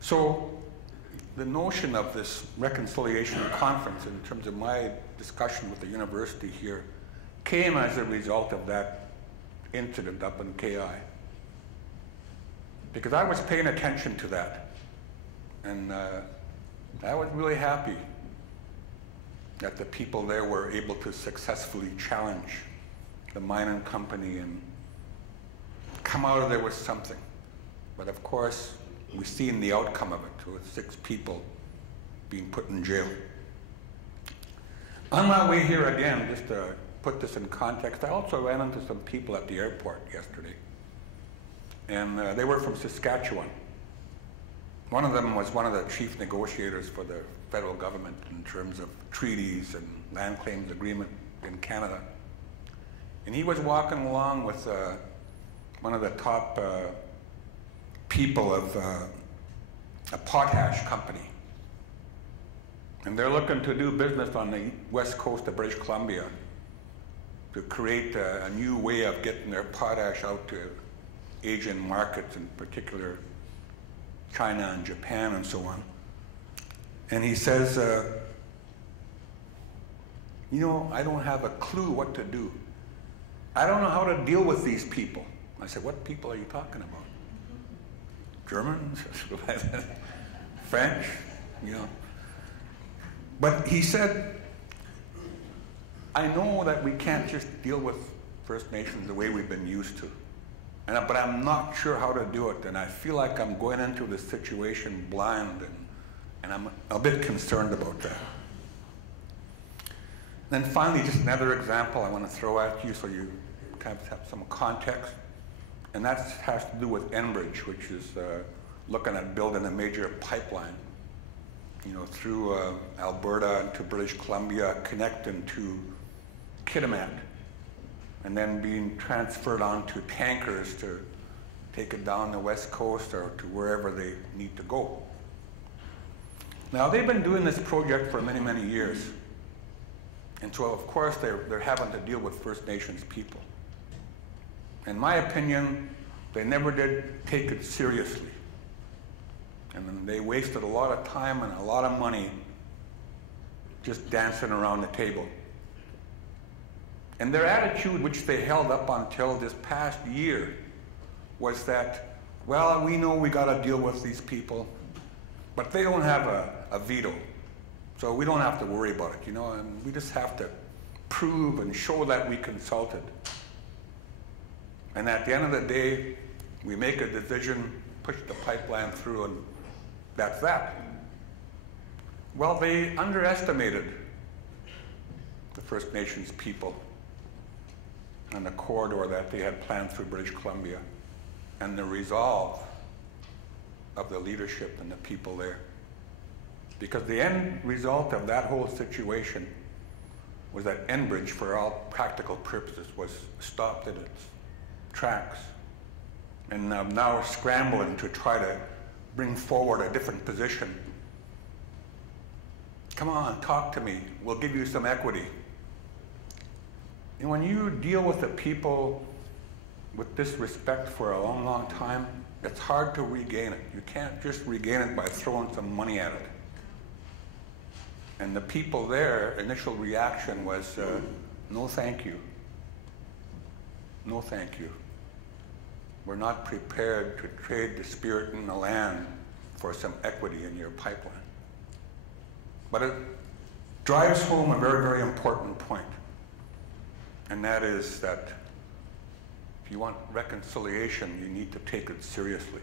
So the notion of this reconciliation conference, in terms of my discussion with the university here, came as a result of that incident up in KI. Because I was paying attention to that. And I was really happy that the people there were able to successfully challenge the mining company and come out of there with something. But of course, we've seen the outcome of it, with 6 people being put in jail. On my way here again, just to put this in context, I also ran into some people at the airport yesterday. And they were from Saskatchewan. One of them was one of the chief negotiators for the federal government in terms of treaties and land claims agreement in Canada. And he was walking along with one of the top people of a potash company. And they're looking to do business on the west coast of British Columbia to create a new way of getting their potash out to Asian markets, in particular China and Japan and so on. And he says, you know, I don't have a clue what to do. I don't know how to deal with these people. I said, what people are you talking about? Germans? French? You know. But he said, I know that we can't just deal with First Nations the way we've been used to. But I'm not sure how to do it, and I feel like I'm going into this situation blind, and I'm a bit concerned about that. Then finally, just another example I want to throw at you so you kind of have some context, and that has to do with Enbridge, which is looking at building a major pipeline, you know, through Alberta into British Columbia, connecting to Kitimat, and then being transferred onto tankers to take it down the west coast or to wherever they need to go. Now, they've been doing this project for many, many years. And so, of course, they're having to deal with First Nations people. In my opinion, they never did take it seriously. And then they wasted a lot of time and a lot of money just dancing around the table. And their attitude, which they held up until this past year, was that, well, we know we got to deal with these people, but they don't have a veto, so we don't have to worry about it, you know, and we just have to prove and show that we consulted. And at the end of the day, we make a decision, push the pipeline through, and that's that. Well, they underestimated the First Nations people and the corridor that they had planned through British Columbia, and the resolve of the leadership and the people there. Because the end result of that whole situation was that Enbridge, for all practical purposes, was stopped in its tracks, and now scrambling to try to bring forward a different position. Come on, talk to me, we'll give you some equity. And when you deal with the people with disrespect for a long, long time, it's hard to regain it. You can't just regain it by throwing some money at it. And the people there, initial reaction was, no thank you. No thank you. We're not prepared to trade the spirit and the land for some equity in your pipeline. But it drives home a very, very important point. And that is that if you want reconciliation, you need to take it seriously.